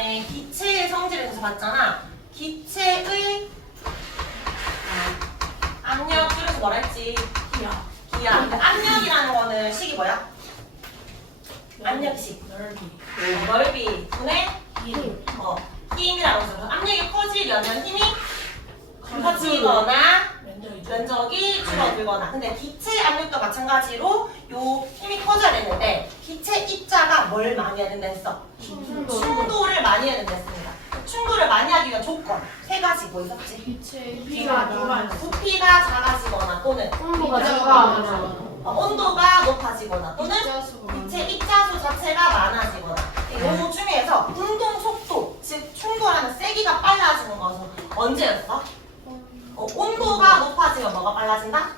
시간에 기체의 성질에 대해서 봤잖아. 기체의 압력 줄여서 뭐라 했지? 기압. 기압. 압력이라는 거는 식이 뭐야? 압력식. 넓이. 넓이 분의 힘. 힘이라고 해서 압력이 커지려면 힘이 커지거나 면적이 줄어들거나. 근데 기체 압력도 마찬가지로 요 힘이 커져야 되는데 기체 입자가 뭘 많이 해야 된다 했어? 충돌을 많이 해야 된다 했습니다. 충돌을 많이 하기 위한 조건 세 가지 뭐 있었지? 기체의 부피가 작아지거나 또는 온도가 작아. 온도가 높아지거나 또는 입자수가 기체 입자수 자체가 많아지거나. 이 중에서 운동 속도, 즉 충돌하는 세기가 빨라지는 것은 언제였어? 온도가 높아지면 뭐가 빨라진다?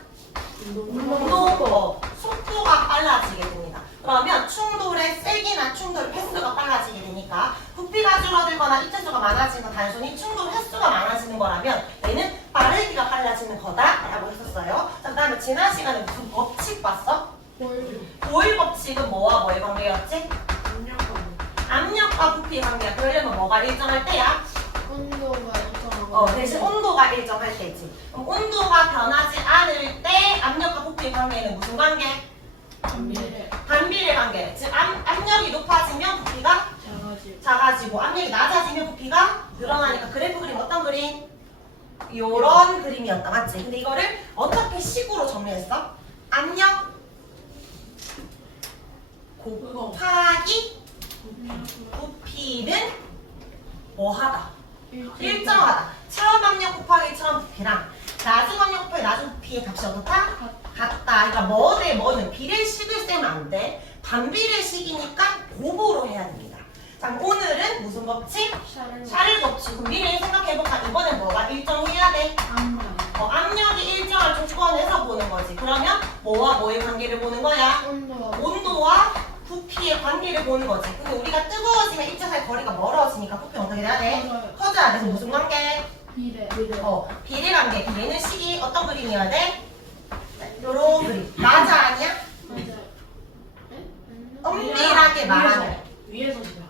속도가 빨라지게 됩니다. 그러면 충돌의 세기나 충돌 횟수가 빨라지게 되니까 부피가 줄어들거나 입자수가 많아지는 건 단순히 충돌 횟수가 많아지는 거라면 얘는 빠르기가 빨라지는 거다라고 했었어요. 자, 그다음에 지난 시간에 무슨 법칙 봤어? 보일 법칙은 뭐와 뭐의 관계였지? 압력과 부피의 관계야. 그러려면 뭐가 일정할 때야? 온도가 일정하고 대신 온도가 일정할 때지. 그럼 온도가 변하지 않을 때 압력과 부피의 관계는 무슨 관계? 반비례 관계. 즉 압력이 높아지면 부피가 작아지고 압력이 낮아지면 부피가 늘어나니까 그래프 그림 어떤 그림? 요런 그림이었다. 맞지? 근데 이거를 어떻게 식으로 정리했어? 압력 곱하기 부피는 뭐하다? 일정하다. 처음 압력 곱하기 처음 부피랑 나중 압력 곱하기 나중 부피의 값이 어떻다? 같다. 그러니까 뭐 대 뭐는 비례식을 쓰면 안 돼. 반비례식이니까 곱으로 해야 됩니다. 자, 그럼 오늘은 무슨 법칙? 샤를 법칙. 그럼 미리 생각해볼까? 이번엔 뭐가 일정해야 돼? 압력이 일정할 조건에서 보는 거지. 그러면 뭐와 뭐의 관계를 보는 거야? 온도와 부피의 관계를 보는 거지. 근데 우리가 뜨거워지면 입자 사이 거리가 멀어지니까 부피는 어떻게 돼야 돼? 커져야 돼서 무슨 관계? 비례. 비례 관계. 얘는 식이 어떤 그림이어야 돼? 요런 그림. 맞아 아니야? 엄밀하게 말하면 위에서 지나.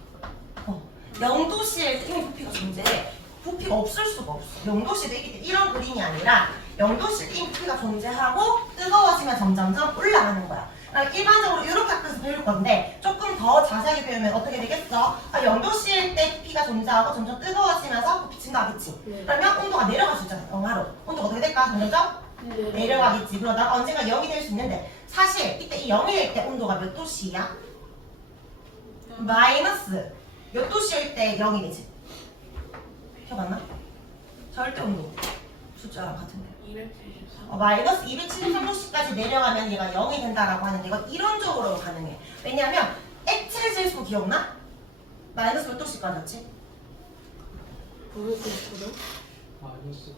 0도씨에 이미 부피가 존재해. 부피가 없을 수가 없어. 0도씨도 이런 그림이 아니라 0도씨에 이미 부피가 존재하고 뜨거워지면 점점점 올라가는 거야. 그러니까 일반적으로 이렇게 학교에서 배울 건데 조금 더 자세하게 배우면 어떻게 되겠어? 0도씨일 때 부피가 존재하고 점점 뜨거워지면서 부피 증가하겠지. 그러면 온도가 내려갈 수 있잖아. 영하로. 온도가 어떻게 될까? 점점 내려가겠지. 그러다가 언젠가 0이 될 수 있는데 사실 이때 이 0일 때 온도가 몇 도씨야? 마이너스 몇 도씨일 때 0이 되지? 기억 안 나? 절대 온도 숫자랑 같은데. 273. 마이너스 273도씨까지 내려가면 얘가 0이 된다라고 하는데 이건 이론적으로 가능해. 왜냐하면 액체 질소 기억나? 마이너스 몇 도씨까지였지? 마이너스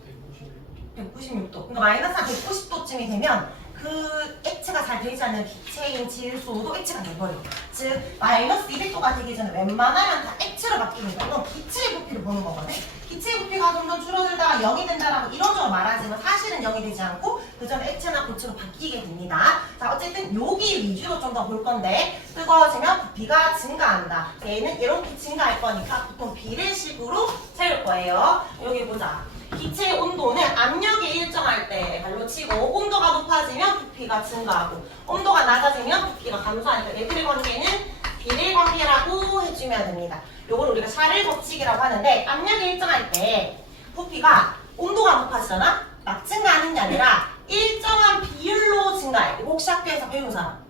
196도. 그러니까 마이너스 한 190도쯤이 되면 그 액체가 잘 되지 않는 기체인 질소도 액체가 돼버려. 즉 마이너스 200도가 되기 전에 웬만하면 다 액체로 바뀌니까 이건 기체의 부피를 보는 거거든. 기체의 부피가 점점 줄어들다가 0이 된다라고 이론적으로 말하지만 사실은 0이 되지 않고 그 전에 액체나 고체로 바뀌게 됩니다. 자, 어쨌든 여기 위주로 좀 더 볼 건데 뜨거워지면 부피가 증가한다. 얘는 이렇게 증가할 거니까 보통 비례식으로 세울 거예요. 여기 보자. 기체의 온도는 압력이 일정할 때 발로 치고 온도가 높아지면 부피가 증가하고 온도가 낮아지면 부피가 감소하니까 얘들의 관계는 비례 관계라고 해주면 됩니다. 요걸 우리가 샤를 법칙이라고 하는데 압력이 일정할 때 부피가 온도가 높아지잖아? 막 증가하는 게 아니라 일정한 비율로 증가해. 이거 혹시 학교에서 배운 사람?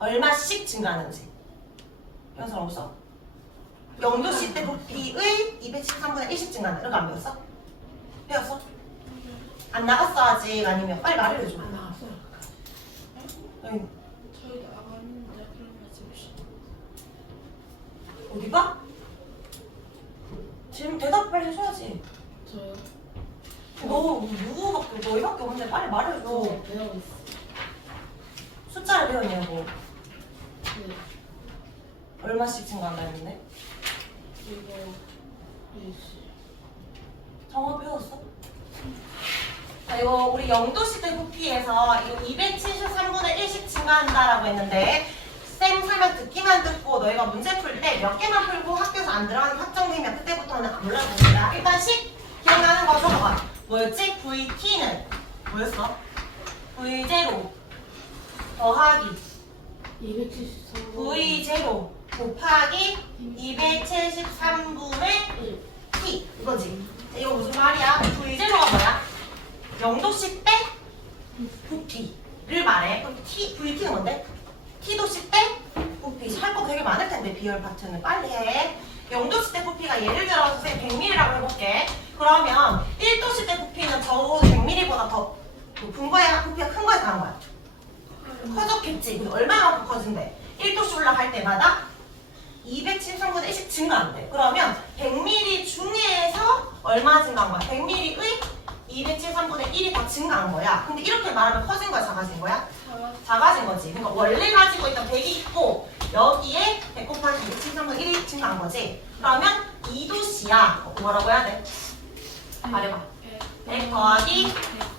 얼마씩 증가하는지 배운 사람 없어? 0도씨 때 부피의 273분의 1씩 증가한다. 이런 거 안 배웠어? 배웠어? 안 나갔어 아직? 아니면 빨리 말해줘. 안 나왔어요. 응. 저희 나갔는데 그러면 지금 어디가? 지금 대답 빨리 해줘야지. 저요. 너 누구밖에 너희밖에 없는데 빨리 말해줘. 배우고 있어. 숫자를 배웠냐고. 네. 얼마씩 증가한다 했는데? 이거 정어 배웠어? 자, 이거 우리 0도씨 때 부피에서 이거 273분의 1씩 증가한다라고 했는데 쌤 설명 듣기만 듣고 너희가 문제 풀 때 몇 개만 풀고 학교에서 안 들어가는 게 확정되면 그때부터는 몰라보자. 일단씩 기억나는 거 적어봐. 뭐였지? VT는 뭐였어? V0 더하기 273. V0 곱하기 273분의 1T 이거지. 자, 이거 무슨 말이야? V0가 뭐야? 0도씩 빼 부피를 말해. 그럼 VT는 뭔데? T도씩 빼 부피. 할 거 되게 많을 텐데 비열 파트는 빨리 해. 0도씩 대 부피가 예를 들어서 선생님 100ml라고 해볼게. 그러면 1도씩 대 부피는 적어도 100ml보다 더 높은 거야? 부피가 큰 거야? 작은 거야? 커졌겠지. 근데 얼마만큼 커진대? 1도씩 올라갈 때마다 273분의 1씩 증가한대. 그러면 100ml 중에서 얼마 증가한 거야? 100ml의 273분의 1이 더 증가한 거야. 근데 이렇게 말하면 커진 거야? 작아진 거야? 작아진 거지. 그러니까 원래 가지고 있던 100이 있고 여기에 100 곱하기 273분의 1이 증가한 거지. 그러면 2도씨야. 뭐라고 해야 돼? 말해봐. 100 더하기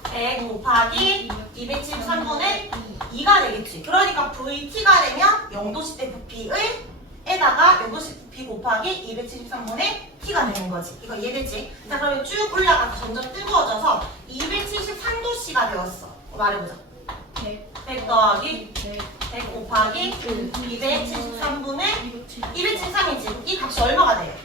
100 곱하기 273분의 2가 되겠지. 그러니까 VT가 되면 0도씨 대 부피의 에다가 0도씨 부피 곱하기 273분의 T가 되는 거지. 이거 이해되지? 자, 그러면 쭉 올라가서 점점 뜨거워져서 273도씨가 되었어. 말해보자. 100 더하기 100 곱하기 273분의 273이지. 이 값이 얼마가 돼?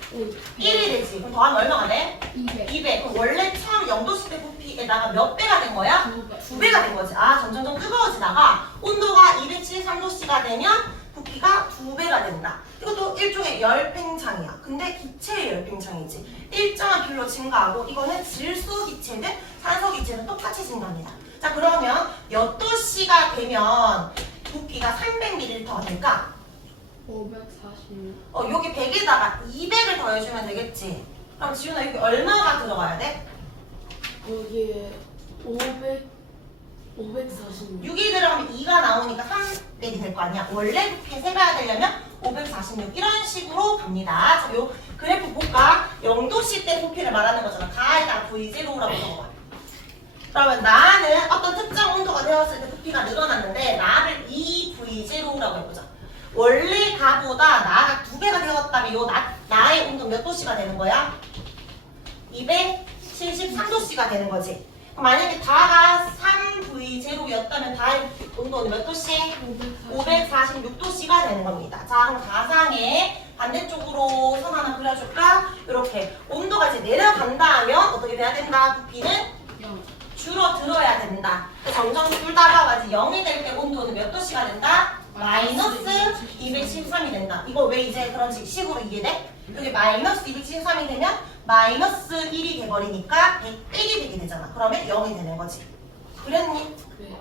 1이 되지. 그럼 더하면 얼마가 돼? 200. 그럼 원래 처음 0도씨 대 부피에다가 몇 배가 된 거야? 2배가 된 거지. 아, 점점 뜨거워지다가 온도가 273도씨가 되면 부피가 2배가 된다. 이것도 일종의 열팽창이야. 근데 기체의 열팽창이지. 일정한 비율로 증가하고 이거는 질소 기체든 산소 기체든 똑같이 증가합니다. 자, 그러면 몇 도씨가 되면 부피가 300ml가 될까? 546. 여기 100에다가 200을 더해주면 되겠지. 그럼 지훈아 여기 얼마가 들어가야 돼? 여기에 546. 6이 들어가면 2가 나오니까 300이 될 거 아니야. 원래 부피의 3배가 되려면 546 이런 식으로 갑니다. 자, 요 그래프 볼까? 0도씨 때 부피를 말하는 거잖아. 가에다 V0라고 적어봐. 그러면 나는 어떤 특정 온도가 되었을 때 부피가 늘어났는데 나를 2V0라고 해보자. 원래 가보다 나가 2배가 되었다면 요 나의 온도 몇 도씨가 되는 거야? 273도씨가 되는 거지. 만약에 다가 3V0였다면 다의 온도는 몇 도씨? 546도씨가 되는 겁니다. 자, 그럼 가상의 반대쪽으로 선 하나 그려줄까? 이렇게 온도가 이제 내려간다면 어떻게 돼야 된다? 부피는 줄어들어야 된다. 점점 줄다가까지 0이 될 때 온도는 몇 도씨가 된다? 마이너스 273이 된다. 이거 왜 이제 그런 식으로 이해돼? 여기 마이너스 273이 되면 마이너스 1이 돼버리니까 100 빼기 100이 되잖아. 그러면 0이 되는 거지. 그랬니? 네.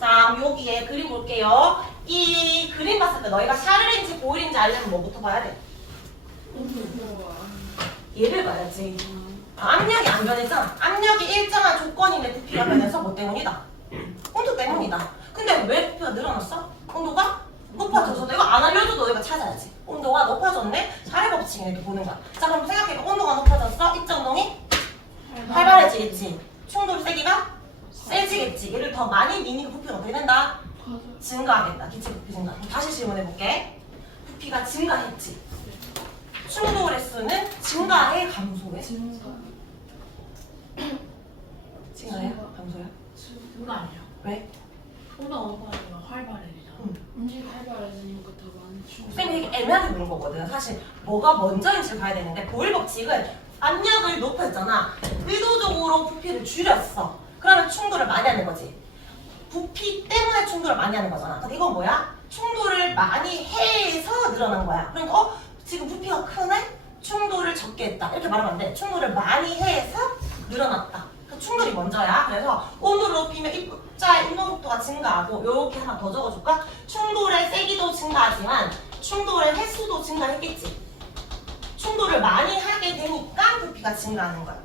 자, 여기에 그림 볼게요. 이 그림 봤을 때 너희가 샤를인지 보일인지 알려면 뭐부터 봐야 돼? 얘를 봐야지. 압력이 안 변했잖아. 압력이 일정한 조건인데 부피가 변해서 뭐 때문이다? 온도 때문이다. 근데 왜 부피가 늘어났어? 온도가 높아져서 이거 안 알려줘도 너희가 찾아야지. 온도가 높아졌네? 샤를 법칙 이렇게 보는 거야. 자, 그럼 생각해봐. 온도가 높아졌어? 입자운동이 활발해지겠지. 충돌 세기가 세지겠지. 얘를 더 많이 미니까 부피가 어떻게 된다? 증가하겠다. 기체 부피 증가. 그럼 다시 질문해볼게. 부피가 증가했지. 충돌 횟수는 증가해? 감소해? 증가해요? 감소해요? 그거 아니야. 왜? 온도가 높아지면 활발해지잖아. 음식이 활발해지니까 더 많이 충. 쌤이 되게 애매하게 묻는 거거든. 사실 뭐가 먼저인지를 봐야 되는데 보일 법칙은 압력을 높였잖아. 의도적으로 부피를 줄였어. 그러면 충돌을 많이 하는 거지. 부피 때문에 충돌을 많이 하는 거잖아. 근데 이건 뭐야? 충돌을 많이 해서 늘어난 거야. 그러니까 지금 부피가 크네? 충돌을 적게 했다. 이렇게 말하면 안 돼. 충돌을 많이 해서 늘어났다. 그 충돌이 먼저야. 그래서 온도를 높이면 입자의 운동 속도가 증가하고 요렇게 하나 더 적어줄까? 충돌의 세기도 증가하지만 충돌의 횟수도 증가했겠지. 충돌을 많이 하게 되니까 부피가 증가하는 거야.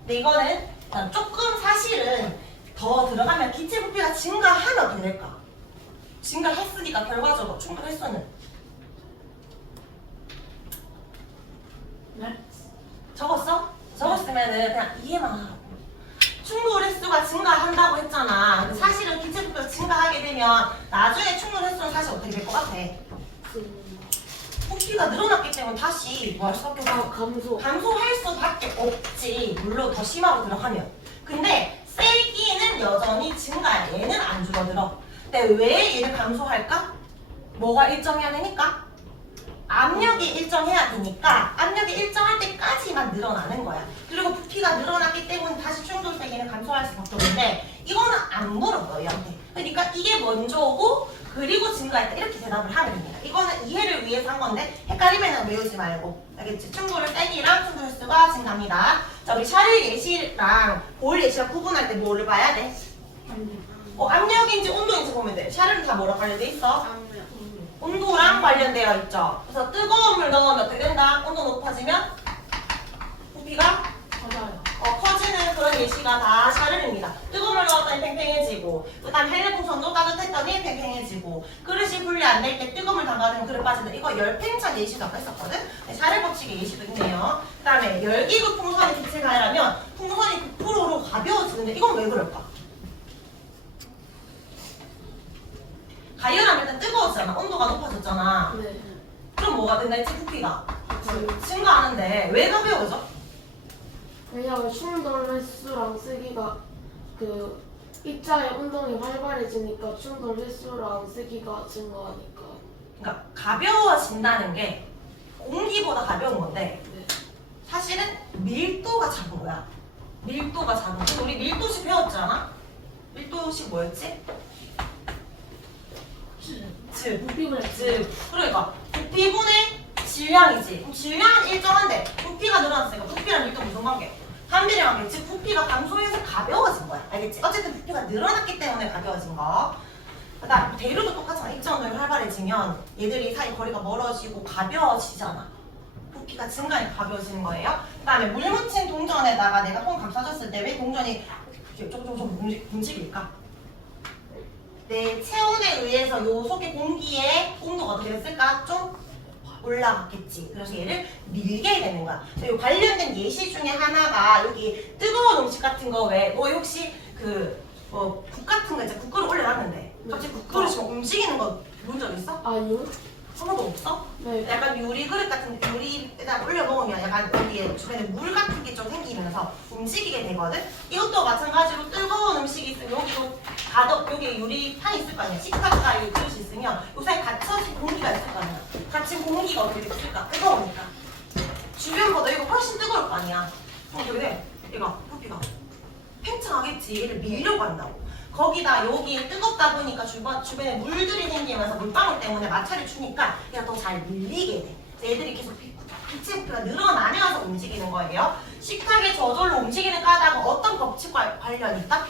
근데 이거는 조금 사실은 더 들어가면 기체 부피가 증가하면 어떻게 될까? 증가했으니까 결과적으로 충돌 횟수는 네? 적었어? 적었으면은 그냥 이해만 하라고. 충돌 횟수가 증가한다고 했잖아. 근데 사실은 기체 부피가 증가하게 되면 나중에 충돌 횟수는 사실 어떻게 될 것 같아? 부피가 늘어났기 때문에 다시 뭐 할 수밖에 없어? 감소할 수밖에 없지. 물론 더 심하고 들어가면. 근데 세기는 여전히 증가야. 얘는 안 줄어들어. 근데 왜 얘를 감소할까? 뭐가 일정해야 되니까? 압력이 일정해야 되니까 압력이 일정할 때까지만 늘어나는 거야. 그리고 부피가 늘어났기 때문에 다시 충돌 세기는 감소할 수밖에 없는데 이거는 안 물어봐요. 얘한테. 그러니까 이게 먼저 오고 그리고 증가했다 이렇게 대답을 하면 됩니다. 이거는 이해를 위해서 한 건데 헷갈리면 외우지 말고 알겠지? 충돌 세기랑 충돌 횟수가 증가합니다. 자 우리 샤를 예시랑 볼 예시랑 구분할 때 뭐를 봐야 돼? 압력인지 온도인지 보면 돼. 샤르는 다 뭐랑 관련돼 있어? 온도랑 관련되어 있죠. 그래서 뜨거운 물 넣으면 어떻게 된다? 온도 높아지면 부피가 커지는 그런 예시가 다 샤르입니다. 뜨거운 물 넣었더니 팽팽해지고 그 다음 헬레풍선도 따뜻했더니 팽팽해지고 그릇이 분리 안 될 때 뜨거운 물 담가두면 그릇 빠진다. 이거 열팽창 예시도 아까 했었거든? 샤르 법칙의 예시도 있네요. 그 다음에 열기구 풍선의 기체 가열하면 풍선이 9%로 가벼워지는데 이건 왜 그럴까? 가열하면 일단 뜨거워지잖아. 온도가 높아졌잖아. 네. 그럼 뭐가 된다 했지? 부피가 증가하는데 왜 가벼워져? 왜냐면 충돌 횟수랑 세기가 그 입자의 운동이 활발해지니까 충돌 횟수랑 세기가 증가하니까. 그러니까 가벼워진다는 게 공기보다 가벼운 건데 네. 사실은 밀도가 작은 거야. 밀도가 작은 거. 우리 밀도식 배웠잖아? 밀도식 뭐였지? 즉 그러니까 부피분의 질량이지. 그럼 질량은 일정한데 부피가 늘어났으니까 부피랑 밀도 무슨 관계? 반비례 관계. 즉 부피가 감소해서 가벼워진 거야. 알겠지? 어쨌든 부피가 늘어났기 때문에 가벼워진 거. 그다음 대류도 똑같잖아. 입자 운동이 활발해지면 얘들이 사이 거리가 멀어지고 가벼워지잖아. 부피가 증가하니까 가벼워지는 거예요. 그다음에 물 묻힌 동전에다가 내가 손 감싸줬을 때 왜 동전이 조금 움직일까? 내 체온에 의해서 요 속의 공기의 온도가 어떻게 됐을까? 좀 올라갔겠지. 그래서 얘를 밀게 되는 거야. 요 관련된 예시 중에 하나가 여기 뜨거운 음식 같은 거 왜? 너 혹시 국 같은 거 이제 국그릇 올려놨는데 갑자기 국그릇이 막 움직이는 거 본 적 있어? 아니요? 한 번도 없어? 네. 약간 유리 그릇 같은 유리에다 올려놓으면 약간 여기에 주변에 물 같은 게 좀 생기면서 움직이게 되거든? 이것도 마찬가지로 뜨거운 음식이 있으면 여기도 가득 여기 유리판이 있을 거 아니야. 식탁과 이 그릇이 있으면 요 사이에 갇혀진 공기가 있을 거 아니야. 갇힌 공기가 어떻게 됐을까? 뜨거우니까. 주변보다 이거 훨씬 뜨거울 거 아니야. 그럼 어떻게 돼? 얘가 부피가 팽창하겠지. 얘를 밀려고 한다고. 거기다 여기 뜨겁다 보니까 주변에 물들이 생기면서 물방울 때문에 마찰을 주니까 얘가 더 잘 밀리게 돼. 그래서 얘들이 계속 빛의 부피가 늘어나면서 움직이는 거예요. 식탁이 저절로 움직이는 까닭은 어떤 법칙과 관련이 있다?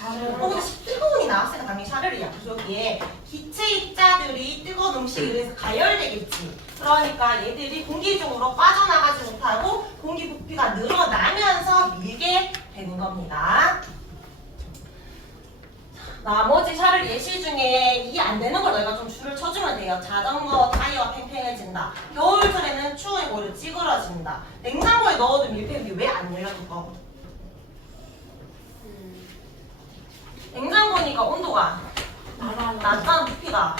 근데 뜨거운이 나왔으니까 당연히 샤르리야. 그래서 여기에 기체 입자들이 뜨거운 음식에 의해서 가열되겠지. 그러니까 얘들이 공기 중으로 빠져나가지 못하고 공기 부피가 늘어나면서 밀게 되는 겁니다. 나머지 샤를 예시 중에 이해 안 되는 걸 너희가 좀 줄을 쳐주면 돼요. 자전거 타이어가 팽팽해진다. 겨울철에는 추우니 오히려 찌그러진다. 냉장고에 넣어둔 밀폐용기 왜 안 열려줄까? 냉장고니까 온도가 낮다는 부피가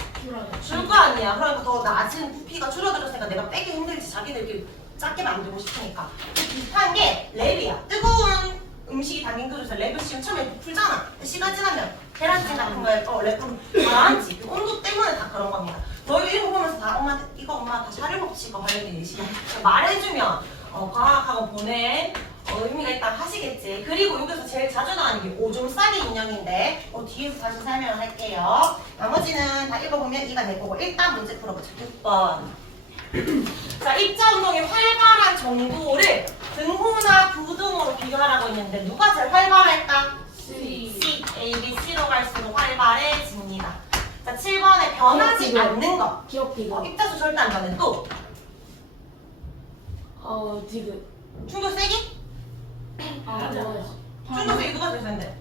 줄 거 아니야. 그러니까 더 낮은 부피가 줄어들었으니까 내가 빼기 힘들지. 자기들끼리 작게 만들고 싶으니까. 비슷한 게 랩이야. 뜨거운 음식이 담긴 그릇에 랩을 씌우면 처음에 풀잖아. 시간 지나면 계란찜 같은 거에 랩은 가라앉지. 온도 때문에 다 그런 겁니다. 너희 이런 거 보면서 다 엄마한테 이거 엄마 다 샤르 법칙과 관련된 예시야. 말해주면 과학하고 보낸 의미가 있다 하시겠지. 그리고 여기서 제일 자주 나오는 게 오줌 싸기 인형인데 뒤에서 다시 설명을 할게요. 나머지는 다 읽어보면 이가 될 거고 일단 문제 풀어보자. 6번. 자, 입자 운동의 활발한 정도를 등호나 부등호로 비교하라고 했는데 누가 제일 활발할까? C. A, B, C로 갈수록 활발해집니다. 자, 7번에 변하지 않는 거. 기억비가. 입자수 절대 안 변해. 또 디귿. 충돌 세기? 충돌 세기 누가 제일 센데?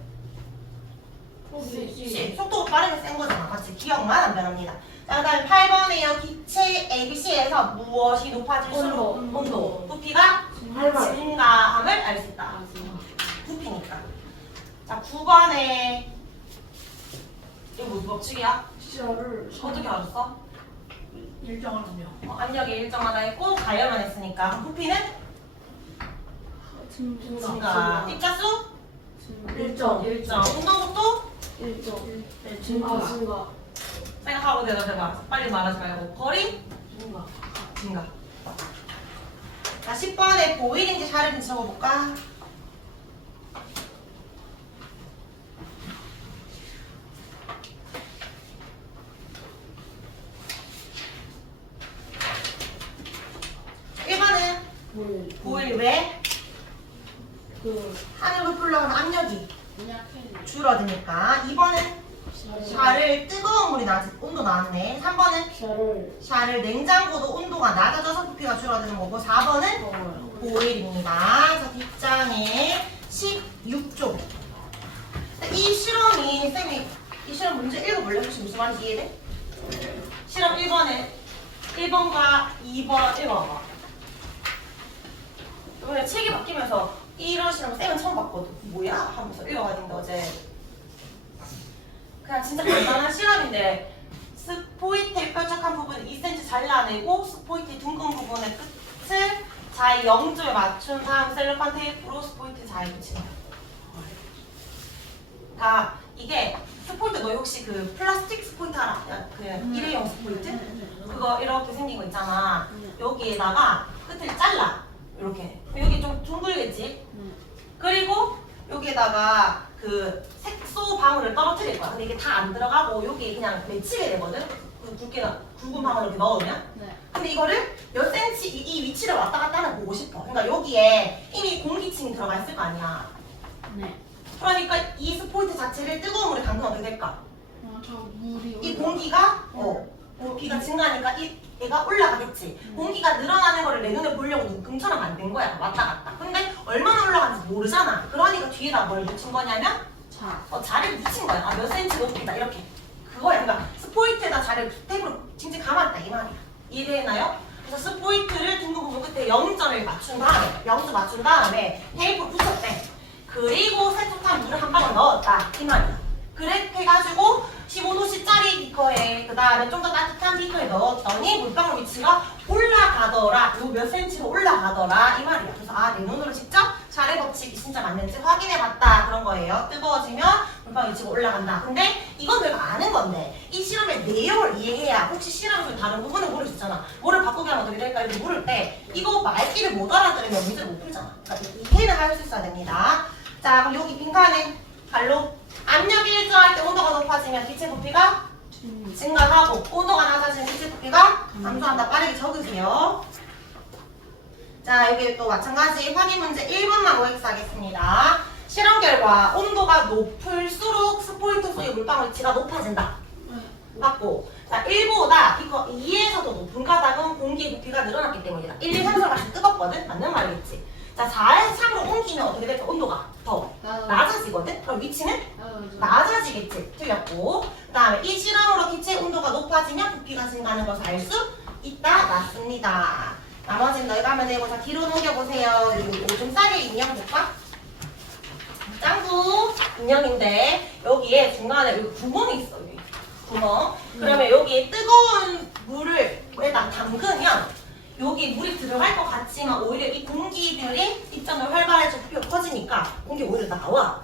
C. 속도가 빠르면 센 거잖아. 같이 기억만 안 변합니다. 자, 그 다음에 8번에요. 기체 ABC에서 무엇이 높아질수록 온도, 부피가 증가함을 알 수 있다. 부피니까. 자, 9번에 이거 무슨 법칙이야? 시야를 어떻게 알았어? 일정하면 압력이 일정하다 했고 가열만 했으니까 부피는 증가. 입자수 일정 일정. 운동속도 일정 증가. 증가 생각하고 대답해봐. 빨리 말하지 말고. 거리 증가. 증가. 자 10번에 보일인지 샤를인지 적어볼까? 보일 보일 왜? 그 하늘로 흘러가는 압력이 약해. 줄어드니까. 2번은 샤를 뜨거운 물이 온도 낮네. 3번은 시야를 샤를 냉장고도 온도가 낮아져서 부피가 줄어드는 거고. 4번은 먹어요. 보일입니다. 자 뒷장에 16쪽. 이 실험이 쌤이 이 실험 문제 읽어볼래? 혹시 무슨 말인지 이해돼? 실험 1번과 2번 읽어봐. 이번에 책이 바뀌면서 이런 실험 쌤은 처음 봤거든. 뭐야? 하면서 읽어봤는데 어제 그냥 진짜 간단한 실험인데 스포이트의 뾰족한 부분을 2cm 잘라내고 스포이트의 둥근 부분의 끝을 자의 0점에 맞춘 다음 셀로판 테이프로 스포이트 자에 붙이는 거야. 그러니까 이게 스포이트 너 혹시 그 플라스틱 스포이트 알아? 그 일회용 스포이트? 그거 이렇게 생긴 거 있잖아. 여기에다가 끝을 잘라. 이렇게. 여기 좀 둥글겠지? 그리고 여기에다가 그 색소 방울을 떨어뜨릴 거야. 근데 이게 다 안 들어가고 여기 그냥 맺히게 되거든? 그 굵은 방울을 이렇게 넣으면. 네. 근데 이거를 몇 센치 이 위치를 왔다 갔다 하는 거 보고 싶어. 그러니까 여기에 이미 공기층이 들어가 있을 거 아니야. 네. 그러니까 이 스포이트 자체를 뜨거운 물에 담그면 어떻게 될까? 저 물이 이 공기가 공기가 증가하니까 얘가 올라가겠지. 공기가 늘어나는 거를 내 눈에 보려고 눈금처럼 만든 거야. 왔다 갔다. 근데 얼마나 올라가는지 모르잖아. 그러니까 뒤에다 뭘 붙인 거냐면 차. 자리를 붙인 거야. 몇 센치 높이다 이렇게. 그거야. 그러니까 스포이트에다 자리를 테이프로 칭칭 감았다 이 말이야. 이해되나요? 그래서 스포이트를 둥근 부분 끝에 0점을 맞춘 다음에 0점 맞춘 다음에 테이프로 붙였대. 그리고 세척한 물을 한 방울 넣었다 이 말이야. 그렇게 해가지고 15도씨짜리 비커에 그 다음에 좀 더 따뜻한 비커에 넣었더니 물방울 위치가 올라가더라. 요 몇 센치로 올라가더라 이 말이야. 그래서 내 눈으로 직접 샤를 법칙이 진짜 맞는지 확인해봤다 그런 거예요. 뜨거워지면 물방울 위치가 올라간다. 근데 이건 내가 아는 건데 이 실험의 내용을 이해해야 혹시 실험 중 다른 부분을 모를 수 있잖아. 뭐를 바꾸게 하면 어떻게 될까 이렇게 물을 때 이거 말귀를 못 알아들으면 문제를 못 풀잖아. 그러니까 이해는 할 수 있어야 됩니다. 자 그럼 여기 빈칸에 발로 압력이 일정할 때 온도가 높아지면 기체 부피가 증가하고 온도가 낮아지면 기체 부피가 감소한다. 빠르게 적으세요. 자 여기 또 마찬가지 확인 문제 1번만 OX 하겠습니다. 실험 결과 온도가 높을수록 스포이트 속의 물방울 위치가 높아진다. 맞고 자 1보다 이거 2에서도 높은 가닥은 공기의 부피가 늘어났기 때문이다. 1, 2, 3, 4가 다 뜨겁거든? 맞는 말이겠지. 자 4에서 3으로 옮기면 어떻게 될까? 온도가 더 낮아지거든? 그럼 위치는 낮아지겠지. 틀렸고 그 다음에 이 실험으로 기체 온도가 높아지면 부피가 증가하는 것을 알 수 있다. 맞습니다. 나머지는 너희가 하면 되고 자 뒤로 넘겨보세요. 오줌 싸개 인형 볼까? 짱구 인형인데 여기에 중간에 여기 구멍이 있어. 여기 구멍. 그러면 여기 뜨거운 물을 에다 담그면 여기 물이 들어갈 것 같지만 오히려 이 공기들이 입장을 활발해져 부피가 커지니까 공기 오히려 나와.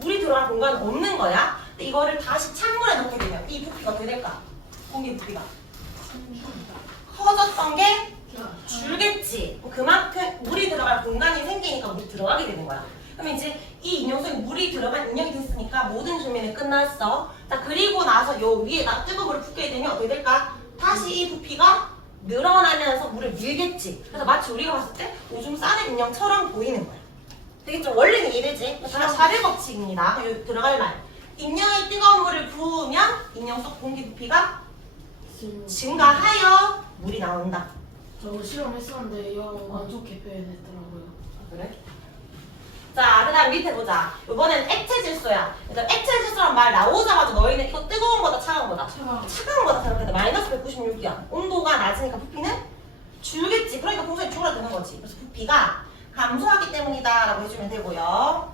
물이 들어갈 공간은 없는 거야. 근데 이거를 다시 찬물에 넣게 되면 이 부피가 어떻게 될까? 공기 부피가 커졌던 게 줄겠지. 그만큼 물이 들어갈 공간이 생기니까 물이 들어가게 되는 거야. 그럼 이제 이 인형 속에 물이 들어간 인형이 됐으니까 모든 조미는 끝났어. 자 그리고 나서 요 위에다 뜨거운 물을 붓게 되면 어떻게 될까? 다시 이 부피가 늘어나면서 물을 밀겠지. 그래서 마치 우리가 봤을 때 오줌 싸는 인형처럼 보이는 거야. 되겠죠? 원리는 이해되지? 다 샤를 법칙입니다. 여기 들어갈 말. 인형에 뜨거운 물을 부으면 인형 속 공기 부피가 증가하여 물이 나온다. 저 실험했었는데 영 안 좋게 표현했더라고요. 그래? 자, 그 다음 밑에 보자. 이번엔 액체 질소야. 그래서 액체 질소란 말 나오자마자 너희는 이거 뜨거운 거다 차가운 거다? 차가운 거다 생각해. 마이너스 196이야. 온도가 낮으니까 부피는 줄겠지. 그러니까 풍선이 줄어드는 거지. 그래서 부피가 감소하기 때문이다 라고 해주면 되고요.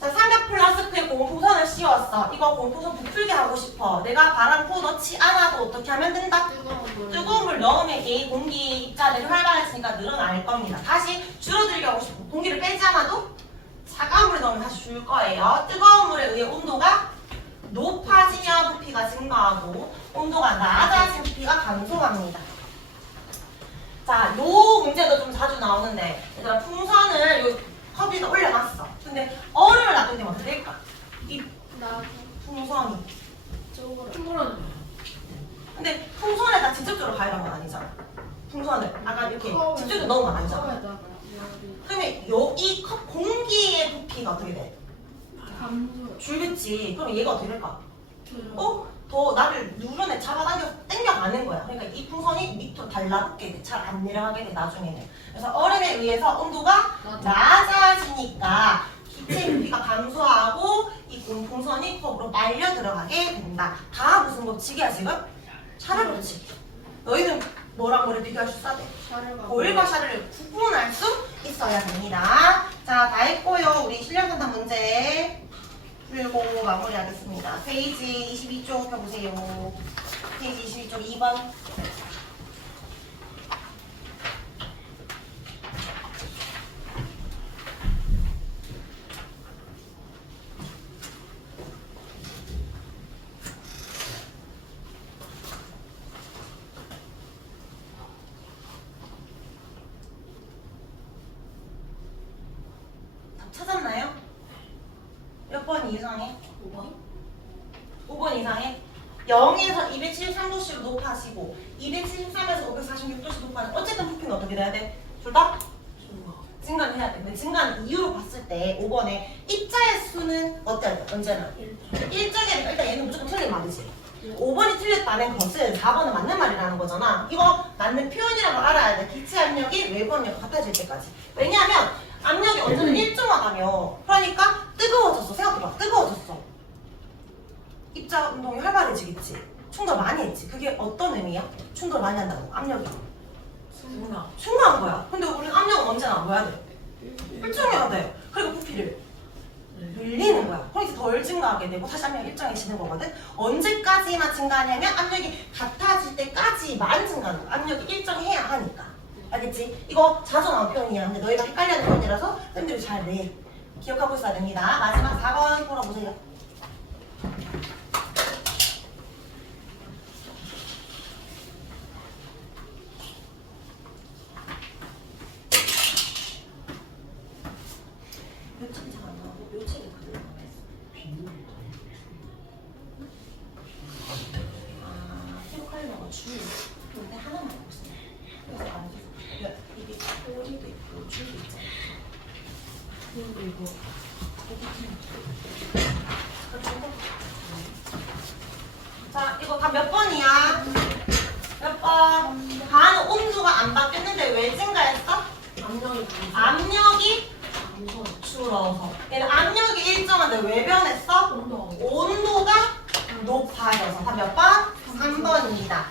자, 삼각 플라스크에 고무풍선을 씌웠어. 이거 고무풍선 부풀게 하고 싶어. 내가 바람 부어 넣지 않아도 어떻게 하면 된다? 뜨거운 물 넣으면 이 공기 입자들이 활발해지니까 늘어날 겁니다. 다시 줄어들게 하고 싶어. 공기를 빼지 않아도 차가운 물에 넣으면 다시 줄 거예요. 뜨거운 물에 의해 온도가 높아지면 부피가 증가하고 온도가 낮아지면 부피가 감소합니다. 자, 요 문제도 좀 자주 나오는데 얘들아 풍선을 요 컵 위에 올려놨어. 근데 얼음을 놔두면 어떻게 될까? 이 나 풍선이. 저거를. 풍부러는 근데 풍선에다 직접적으로 가열한 건 아니잖아. 풍선을 아까 이렇게 직접적으로 넣은 건 아니잖아. 컵에다가 그러면 이 컵 공기의 부피가 어떻게 돼? 감소. 줄겠지. 그럼 얘가 어떻게 될까? 들어. 더 나를 누르네 당겨가는 거야. 그러니까 이 풍선이 밑으로 달라붙게 돼. 잘 안 내려가게 돼 나중에는. 그래서 얼음에 의해서 온도가 낮아지니까 기체 부피가 감소하고 이 풍선이 컵으로 말려 들어가게 된다. 다 무슨 법칙이야 지금? 샤를 법칙. 너희는 뭐랑 뭐를 비교할 수 있어야 돼? 샤를과 볼과 샤를 구분할 수 있어야 됩니다. 자, 다 했고요. 우리 실력상담 문제 풀고 마무리하겠습니다. 페이지 22쪽 펴보세요. 페이지 22쪽 2번. 답 찾았나요? 몇 번 이상해? 5번? 5번 이상해? 0에서 273도씨로 높아지고 273에서 546도씨 높아지고 어쨌든 부피는 어떻게 돼야 돼? 둘 다? 증가는 해야 돼. 근데 증가는 이유로 봤을 때 5번에 입자의 수는 어때? 언제나? 일자계니까 일단 얘는 무조건 틀린 말이지. 5번이 틀렸다는 것은 4번은 맞는 말이라는 거잖아. 이거 맞는 표현이라고 알아야 돼. 기체 압력이 외부 압력과 같아질 때까지. 왜냐하면 압력이 언제나 일정하다며. 그러니까 뜨거워졌어. 생각해봐. 뜨거워졌어. 입자 운동이 활발해지겠지. 충돌 많이 했지. 그게 어떤 의미야? 충돌 많이 한다고. 압력이. 충분한 거야. 근데 우리는 압력은 언제나 뭐 해야 돼? 일정해야 돼. 그리고 부피를 늘리는 거야. 그럼 이제 덜 증가하게 되고 다시 압력이 일정해지는 거거든. 언제까지만 증가하냐면 압력이 같아질 때까지만 증가하는 거야. 압력이 일정해야 하니까. 알겠지? 이거 자주 나온 표현이야. 근데 너희가 헷갈리는 표현이라서 쌤들이 잘 기억하고 있어야 됩니다. 마지막 4번 풀어보세요. 몇 책이 잘 안 나오고 몇 책이 그대로 나와있어. 기록하려고 줄. 근데 하나만 없어. 그래서 안 돼. 이게 꼬리도 있고 줄도 있잖아. 그리고 이거 자, 이거 다 몇 번이야? 몇 번? 반은 온도가 안 바뀌었는데 왜 증가했어? 압력이 줄어서. 얘는 압력이 일정한데 왜 변했어? 온도가 높아져서. 다 몇 번? 3번입니다.